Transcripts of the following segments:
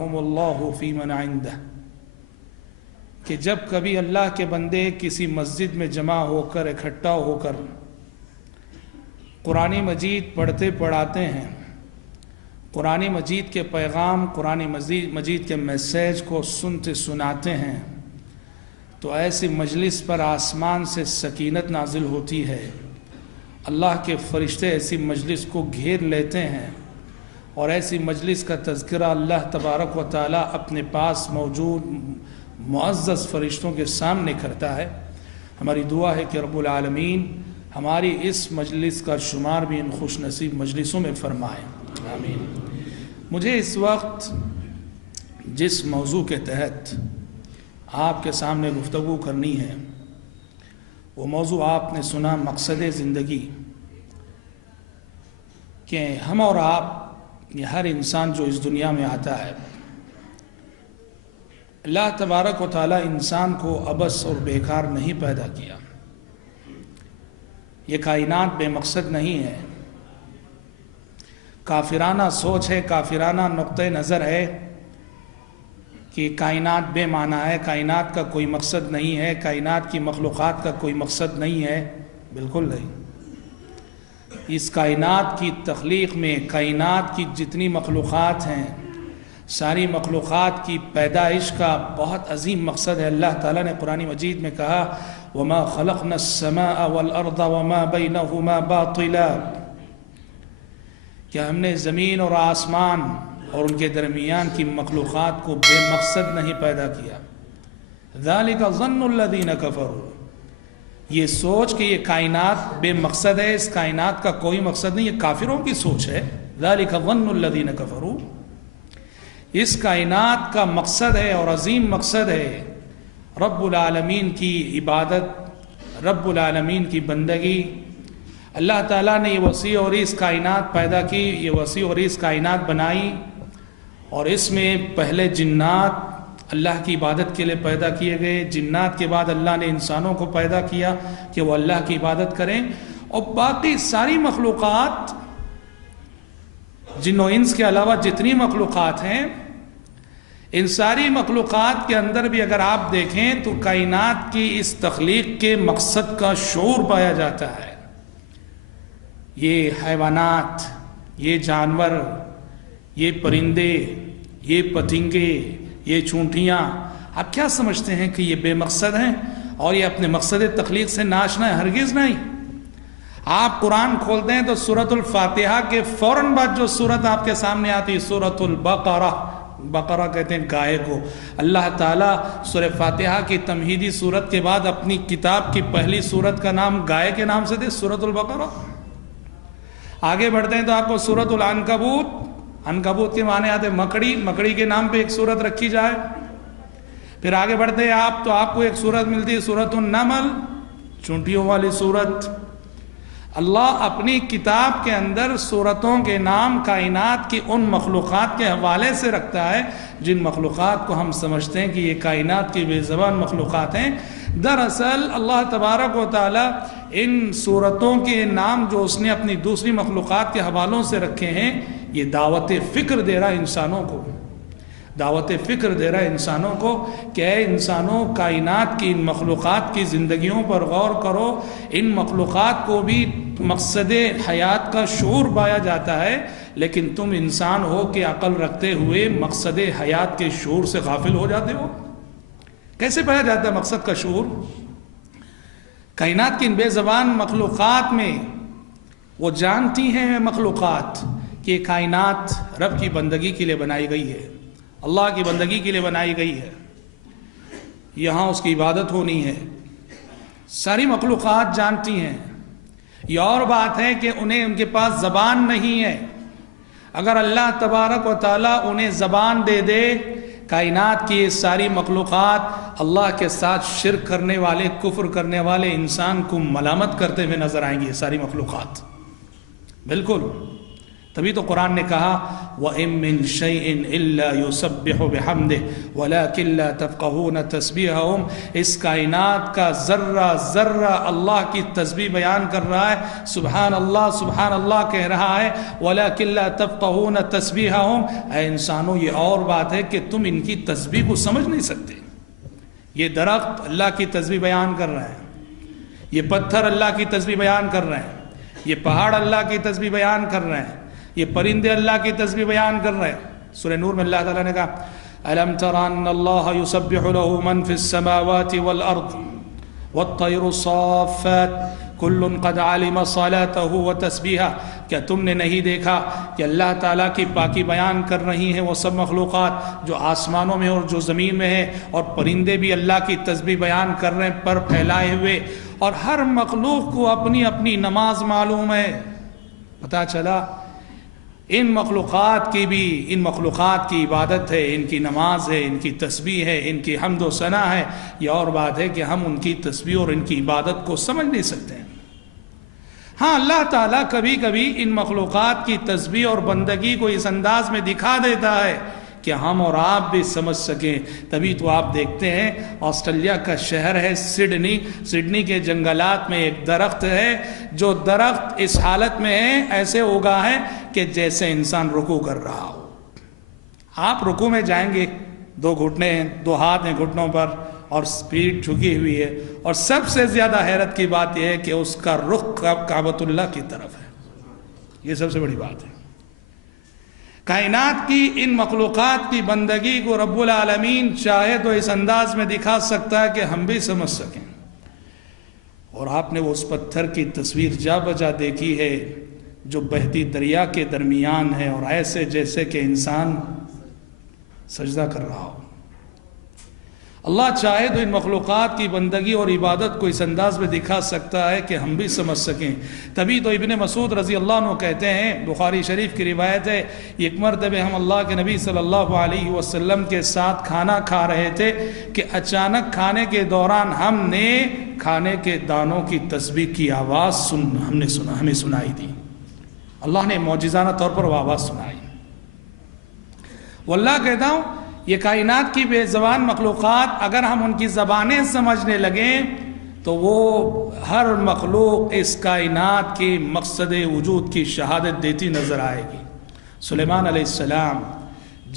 ذکرهم اللہ فی من عندہ، کہ جب کبھی اللہ کے بندے کسی مسجد میں جمع ہو کر اکٹھا ہو کر قرآن مجید پڑھتے پڑھاتے ہیں، قرآن مجید کے پیغام، قرآن مجید کے میسیج کو سنتے سناتے ہیں، تو ایسی مجلس پر آسمان سے سکینت نازل ہوتی ہے، اللہ کے فرشتے ایسی مجلس کو گھیر لیتے ہیں، اور ایسی مجلس کا تذکرہ اللہ تبارک و تعالیٰ اپنے پاس موجود معزز فرشتوں کے سامنے کرتا ہے۔ ہماری دعا ہے کہ رب العالمین ہماری اس مجلس کا شمار بھی ان خوش نصیب مجلسوں میں فرمائے، آمین۔ مجھے اس وقت جس موضوع کے تحت آپ کے سامنے گفتگو کرنی ہے، وہ موضوع آپ نے سنا، مقصد زندگی، کہ ہم اور آپ، یہ ہر انسان جو اس دنیا میں آتا ہے، اللہ تبارک و تعالیٰ انسان کو عبث اور بیکار نہیں پیدا کیا۔ یہ کائنات بے مقصد نہیں ہے، کافرانہ سوچ ہے، کافرانہ نقطہ نظر ہے کہ کائنات بے معنی ہے، کائنات کا کوئی مقصد نہیں ہے، کائنات کی مخلوقات کا کوئی مقصد نہیں ہے۔ بالکل نہیں۔ اس کائنات کی تخلیق میں، کائنات کی جتنی مخلوقات ہیں، ساری مخلوقات کی پیدائش کا بہت عظیم مقصد ہے۔ اللہ تعالیٰ نے قرآن مجید میں کہا وَمَا خَلَقْنَا السَّمَاءَ وَالْأَرْضَ وَمَا بَيْنَهُمَا بَاطِلًا، کہ ہم نے زمین اور آسمان اور ان کے درمیان کی مخلوقات کو بے مقصد نہیں پیدا کیا۔ ذَلِكَ ظَنُّ الَّذِينَ كَفَرُوا، یہ سوچ کہ یہ کائنات بے مقصد ہے، اس کائنات کا کوئی مقصد نہیں، یہ کافروں کی سوچ ہے۔ ذَلِكَ ظَنُّ الَّذِينَ كَفَرُوا، اس کائنات کا مقصد ہے اور عظیم مقصد ہے رب العالمین کی عبادت، رب العالمین کی بندگی۔ اللہ تعالیٰ نے یہ وسیع اور اس کائنات پیدا کی، یہ وسیع اور اس کائنات بنائی، اور اس میں پہلے جنات اللہ کی عبادت کے لیے پیدا کیے گئے، جنات کے بعد اللہ نے انسانوں کو پیدا کیا کہ وہ اللہ کی عبادت کریں، اور باقی ساری مخلوقات، جن و انس کے علاوہ جتنی مخلوقات ہیں، ان ساری مخلوقات کے اندر بھی اگر آپ دیکھیں تو کائنات کی اس تخلیق کے مقصد کا شعور پایا جاتا ہے۔ یہ حیوانات، یہ جانور، یہ پرندے، یہ پتنگے، یہ چونٹیاں، آپ کیا سمجھتے ہیں کہ یہ بے مقصد ہیں اور یہ اپنے مقصد تخلیق سے ناشنا ہے؟ ہرگز نہیں۔ آپ قرآن کھولتے ہیں تو سورۃ الفاتحہ کے فوراً بعد جو سورت آپ کے سامنے آتی ہے سورۃ البقرہ، بقرہ کہتے ہیں گائے کو۔ اللہ تعالیٰ سورہ فاتحہ کی تمہیدی سورت کے بعد اپنی کتاب کی پہلی سورت کا نام گائے کے نام سے دے، سورۃ البقرہ۔ آگے بڑھتے ہیں تو آپ کو سورۃ العنکبوت، عنکبوت کے معنی آتے مکڑی، مکڑی کے نام پہ ایک سورت رکھی جائے۔ پھر آگے بڑھتے ہیں آپ تو آپ کو ایک سورت ملتی ہے سورۃ النمل، چونٹیوں والی سورت۔ اللہ اپنی کتاب کے اندر سورتوں کے نام کائنات کی ان مخلوقات کے حوالے سے رکھتا ہے جن مخلوقات کو ہم سمجھتے ہیں کہ یہ کائنات کی بے زبان مخلوقات ہیں۔ دراصل اللہ تبارک و تعالی ان سورتوں کے نام جو اس نے اپنی دوسری مخلوقات کے حوالوں سے رکھے ہیں، یہ دعوت فکر دے رہا انسانوں کو، دعوت فکر دے رہا ہے انسانوں کو کہ اے انسانوں، کائنات کی ان مخلوقات کی زندگیوں پر غور کرو، ان مخلوقات کو بھی مقصد حیات کا شعور پایا جاتا ہے، لیکن تم انسان ہو کہ عقل رکھتے ہوئے مقصد حیات کے شعور سے غافل ہو جاتے ہو۔ کیسے پایا جاتا ہے مقصد کا شعور؟ کائنات کی ان بے زبان مخلوقات میں وہ جانتی ہیں مخلوقات کہ کائنات رب کی بندگی کے لیے بنائی گئی ہے، اللہ کی بندگی کے لیے بنائی گئی ہے، یہاں اس کی عبادت ہونی ہے، ساری مخلوقات جانتی ہیں۔ یہ اور بات ہے کہ انہیں ان کے پاس زبان نہیں ہے۔ اگر اللہ تبارک و تعالیٰ انہیں زبان دے دے، کائنات کی ساری مخلوقات اللہ کے ساتھ شرک کرنے والے، کفر کرنے والے انسان کو ملامت کرتے ہوئے نظر آئیں گی، یہ ساری مخلوقات۔ بالکل تبھی تو قرآن نے کہا وَإِن مِّن شَيْءٍ إِلَّا يُسَبِّحُ بِحَمْدِهِ وَلَكِن لَّا تَفْقَهُونَ تَسْبِيحَهُم، اس کائنات کا ذرہ ذرہ اللہ کی تسبیح بیان کر رہا ہے، سبحان اللہ کہہ رہا ہے، وَلَكِن لَّا تَفْقَهُونَ تَسْبِيحَهُم، اے انسانوں یہ اور بات ہے کہ تم ان کی تسبیح کو سمجھ نہیں سکتے۔ یہ درخت اللہ کی تسبیح بیان کر رہے ہیں، یہ پتھر اللہ کی تسبیح بیان کر رہے ہیں، یہ پہاڑ اللہ کی تسبیح بیان کر رہے ہیں، یہ پرندے اللہ کی تسبیح بیان کر رہے ہیں۔ سورہ نور میں اللہ تعالیٰ نے کہا أَلَمْ تَرَ أَنَّ اللَّهَ يُسَبِّحُ لَهُ مَنْ فِي السَّمَاوَاتِ وَالْأَرْضِ وَالطَّيْرُ صَافَّاتٍ كُلٌّ قَدْ عَلِمَ صَلَاتَهُ وَتَسْبِيحَهُ، کیا تم نے نہیں دیکھا کہ اللہ تعالیٰ کی پاکی بیان کر رہی ہیں وہ سب مخلوقات جو آسمانوں میں اور جو زمین میں ہیں، اور پرندے بھی اللہ کی تسبیح بیان کر رہے ہیں پر پھیلائے ہوئے، اور ہر مخلوق کو اپنی اپنی نماز معلوم ہے۔ پتہ چلا ان مخلوقات کی عبادت ہے، ان کی نماز ہے، ان کی تسبیح ہے، ان کی حمد و ثنا ہے۔ یہ اور بات ہے کہ ہم ان کی تسبیح اور ان کی عبادت کو سمجھ نہیں سکتے ہیں۔ ہاں اللہ تعالیٰ کبھی کبھی ان مخلوقات کی تسبیح اور بندگی کو اس انداز میں دکھا دیتا ہے کہ ہم اور آپ بھی سمجھ سکیں۔ تبھی تو آپ دیکھتے ہیں آسٹریلیا کا شہر ہے سڈنی کے جنگلات میں ایک درخت ہے، جو درخت اس حالت میں ہے، ایسے اگا ہے کہ جیسے انسان رکوع کر رہا ہو۔ آپ رکوع میں جائیں گے، دو گھٹنے ہیں، دو ہاتھ ہیں گھٹنوں پر، اور پیٹھ جھکی ہوئی ہے، اور سب سے زیادہ حیرت کی بات یہ ہے کہ اس کا رخ کعبۃ اللہ کی طرف ہے۔ یہ سب سے بڑی بات ہے۔ کائنات کی ان مخلوقات کی بندگی کو رب العالمین چاہے تو اس انداز میں دکھا سکتا ہے کہ ہم بھی سمجھ سکیں۔ اور آپ نے وہ اس پتھر کی تصویر جا بجا دیکھی ہے جو بہتی دریا کے درمیان ہے، اور ایسے جیسے کہ انسان سجدہ کر رہا ہو۔ اللہ چاہے تو ان مخلوقات کی بندگی اور عبادت کو اس انداز میں دکھا سکتا ہے کہ ہم بھی سمجھ سکیں۔ تبھی تو ابن مسعود رضی اللہ عنہ کہتے ہیں، بخاری شریف کی روایت ہے، ایک مرتبہ ہم اللہ کے نبی صلی اللہ علیہ وسلم کے ساتھ کھانا کھا رہے تھے کہ اچانک کھانے کے دوران ہم نے کھانے کے دانوں کی تسبیح کی آواز ہمیں سنائی دی۔ اللہ نے معجزانہ طور پر وہ آواز سنائی۔ واللہ کہتا ہوں یہ کائنات کی بے زبان مخلوقات اگر ہم ان کی زبانیں سمجھنے لگیں تو وہ ہر مخلوق اس کائنات کی مقصد وجود کی شہادت دیتی نظر آئے گی۔ سلیمان علیہ السلام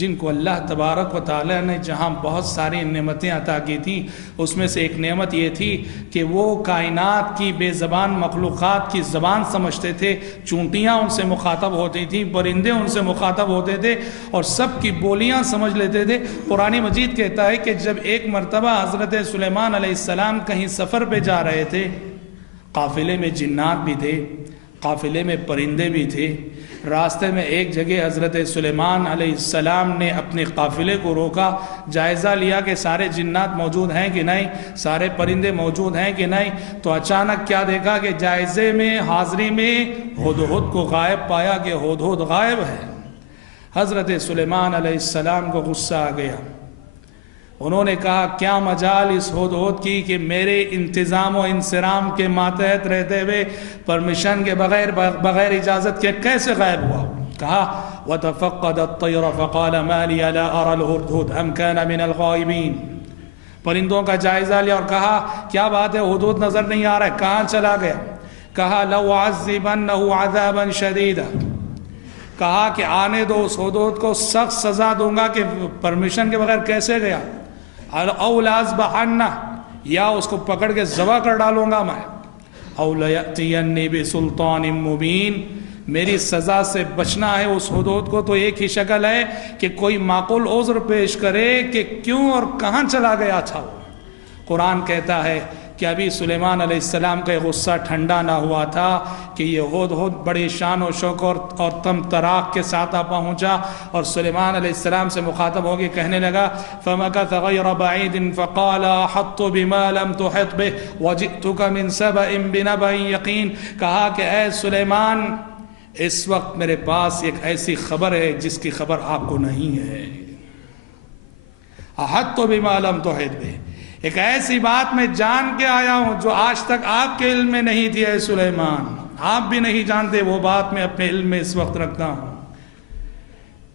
جن کو اللہ تبارک و تعالی نے جہاں بہت ساری نعمتیں عطا کی تھیں، اس میں سے ایک نعمت یہ تھی کہ وہ کائنات کی بے زبان مخلوقات کی زبان سمجھتے تھے۔ چونٹیاں ان سے مخاطب ہوتی تھیں، پرندے ان سے مخاطب ہوتے تھے، اور سب کی بولیاں سمجھ لیتے تھے۔ قرآن مجید کہتا ہے کہ جب ایک مرتبہ حضرت سلیمان علیہ السلام کہیں سفر پہ جا رہے تھے، قافلے میں جنات بھی تھے، قافلے میں پرندے بھی تھے۔ راستے میں ایک جگہ حضرت سلیمان علیہ السلام نے اپنے قافلے کو روکا، جائزہ لیا کہ سارے جنات موجود ہیں کہ نہیں، سارے پرندے موجود ہیں کہ نہیں۔ تو اچانک کیا دیکھا کہ جائزے میں حاضری میں ہدہد کو غائب پایا کہ ہدہد غائب ہے۔ حضرت سلیمان علیہ السلام کو غصہ آ گیا۔ انہوں نے کہا کیا مجال اس ہدہد کی کہ میرے انتظام و انصرام کے ماتحت رہتے ہوئے پرمیشن کے بغیر اجازت کے کیسے غائب ہوا؟ کہا وَتَفَقَّدَ الطَّيْرَ فَقَالَ مَا لِيَ لَا أَرَى الْهُدْهُدَ أَمْ كَانَ مِنَ الْغَائِبِينَ، پرندوں کا جائزہ لیا اور کہا کیا بات ہے، ہدہد نظر نہیں آ رہا ہے، کہاں چلا گیا؟ کہا لَوْعَذِّبَنَّهُ عَذَابًا شَدِيدًا، کہا کہ آنے دو اس ہدہد کو، سخت سزا دوں گا کہ پرمیشن کے بغیر کیسے گیا۔ او لأذبحنہ، یا اس کو پکڑ کے ذبح کر ڈالوں گا میں، او لیأتینی بسلطان مبین، میری سزا سے بچنا ہے اس ہدہد کو تو ایک ہی شکل ہے کہ کوئی معقول عذر پیش کرے کہ کیوں اور کہاں چلا گیا تھا وہ۔ قرآن کہتا ہے کہ ابھی سلیمان علیہ السلام کا غصہ ٹھنڈا نہ ہوا تھا کہ یہ ہدہد بڑی شان و شوق اور تم تراق کے ساتھ پہنچا، اور سلیمان علیہ السلام سے مخاطب ہو کے کہنے لگا فَمَكَثَ غَيْرَ بَعِيدٍ فَقَالَ أَحَطْتُ بِمَا لَمْ تُحِطْ بِهِ وَجِئْتُكَ مِنْ سَبَإٍ بِنَبَإٍ يَقِينٍ، کہا کہ اے سلیمان اس وقت میرے پاس ایک ایسی خبر ہے جس کی خبر آپ کو نہیں ہے۔ أَحَطْتُ بِمَا لَمْ تُحِطْ بِهِ، ایک ایسی بات میں جان کے آیا ہوں جو آج تک آپ کے علم میں نہیں تھی اے سلیمان۔ آپ بھی نہیں جانتے وہ بات میں اپنے علم میں اس وقت رکھتا ہوں۔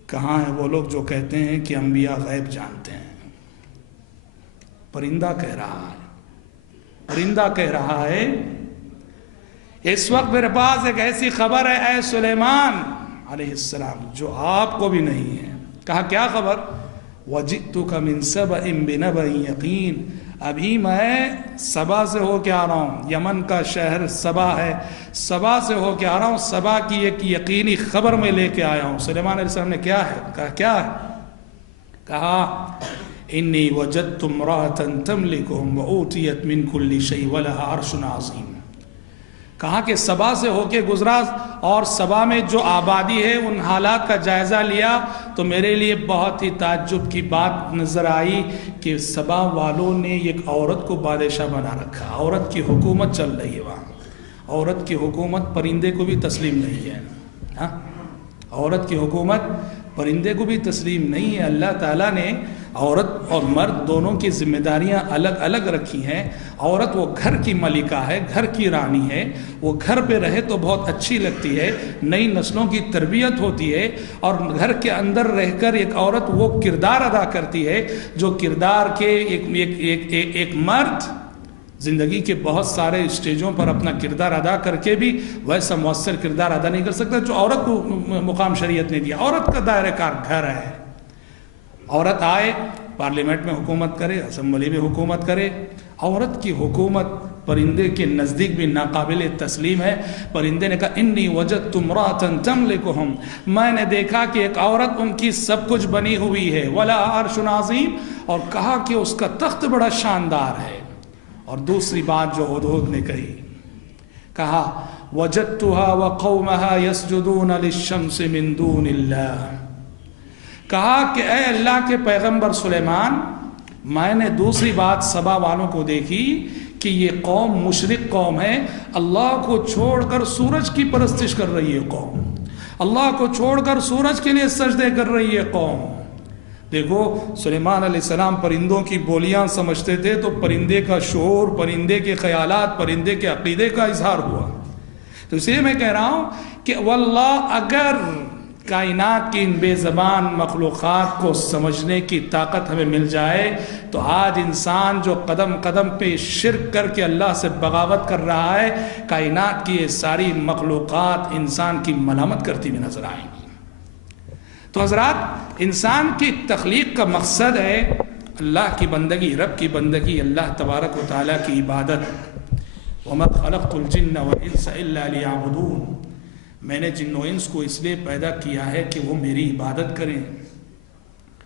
کہاں ہیں وہ لوگ جو کہتے ہیں کہ انبیاء غیب جانتے ہیں؟ پرندہ کہہ رہا ہے، پرندہ کہہ رہا ہے۔ اس وقت میرے پاس ایک ایسی خبر ہے اے سلیمان علیہ السلام جو آپ کو بھی نہیں ہے۔ کہا کیا خبر؟ وَجِئْتُكَ مِن سَبَإٍ بِنَبَإٍ یقین، ابھی میں سبا سے ہو کے آ رہا ہوں۔ یمن کا شہر سبا ہے، سبا سے ہو کے آ رہا ہوں، سبا کی ایک یقینی خبر میں لے کے آیا ہوں۔ سلیمان علیہ السلام نے کیا ہے؟ کہا کیا ہے؟ کہا انی وجدت امرأة تملکہم وأوتیت من کل شیء ولہا عرش عظیم۔ کہا کہ سبا سے ہو کے گزرا اور سبا میں جو آبادی ہے ان حالات کا جائزہ لیا تو میرے لیے بہت ہی تعجب کی بات نظر آئی کہ سبا والوں نے ایک عورت کو بادشاہ بنا رکھا، عورت کی حکومت چل رہی ہے وہاں۔ عورت کی حکومت پرندے کو بھی تسلیم نہیں ہے، ہاں، عورت کی حکومت پرندے کو بھی تسلیم نہیں ہے۔ اللہ تعالیٰ نے عورت اور مرد دونوں کی ذمہ داریاں الگ الگ رکھی ہیں۔ عورت وہ گھر کی ملکہ ہے، گھر کی رانی ہے، وہ گھر پہ رہے تو بہت اچھی لگتی ہے، نئی نسلوں کی تربیت ہوتی ہے، اور گھر کے اندر رہ کر ایک عورت وہ کردار ادا کرتی ہے جو کردار کے ایک مرد زندگی کے بہت سارے اسٹیجوں پر اپنا کردار ادا کر کے بھی ویسا مؤثر کردار ادا نہیں کر سکتا جو عورت کو مقام شریعت نے دیا۔ عورت کا دائرہ کار گھر ہے۔ عورت آئے پارلیمنٹ میں حکومت کرے، اسمبلی میں حکومت کرے۔ عورت کی حکومت پرندے کے نزدیک بھی ناقابل تسلیم ہے۔ پرندے نے کہا انی وجدت امرأة تملکہم، میں نے دیکھا کہ ایک عورت ان کی سب کچھ بنی ہوئی ہے، وَلَهَا عَرْشٌ عَظِيمٌ، اور کہا کہ اس کا تخت بڑا شاندار ہے۔ اور دوسری بات جو ہدہد نے کہی، کہا وجدتها وقومها يسجدون للشمس من دون اللہ، کہا کہ اے اللہ کے پیغمبر سلیمان، میں نے دوسری بات سبا والوں کو دیکھی کہ یہ قوم مشرک قوم ہے، اللہ کو چھوڑ کر سورج کی پرستش کر رہی ہے قوم، اللہ کو چھوڑ کر سورج کے لیے سجدے کر رہی ہے قوم۔ دیکھو سلیمان علیہ السلام پرندوں کی بولیاں سمجھتے تھے تو پرندے کا شعور، پرندے کے خیالات، پرندے کے عقیدے کا اظہار ہوا۔ تو اس لیے میں کہہ رہا ہوں کہ واللہ اگر کائنات کی ان بے زبان مخلوقات کو سمجھنے کی طاقت ہمیں مل جائے تو آج انسان جو قدم قدم پہ شرک کر کے اللہ سے بغاوت کر رہا ہے، کائنات کی یہ ساری مخلوقات انسان کی ملامت کرتی ہوئی نظر آئیں گی۔ تو حضرات، انسان کی تخلیق کا مقصد ہے اللہ کی بندگی، رب کی بندگی، اللہ تبارک و تعالیٰ کی عبادت۔ وَمَا خَلَقْتُ الْجِنَّ وَالْإِنسَ إِلَّا لِيَعْبُدُونَ، میں نے جن و انس کو اس لیے پیدا کیا ہے کہ وہ میری عبادت کریں۔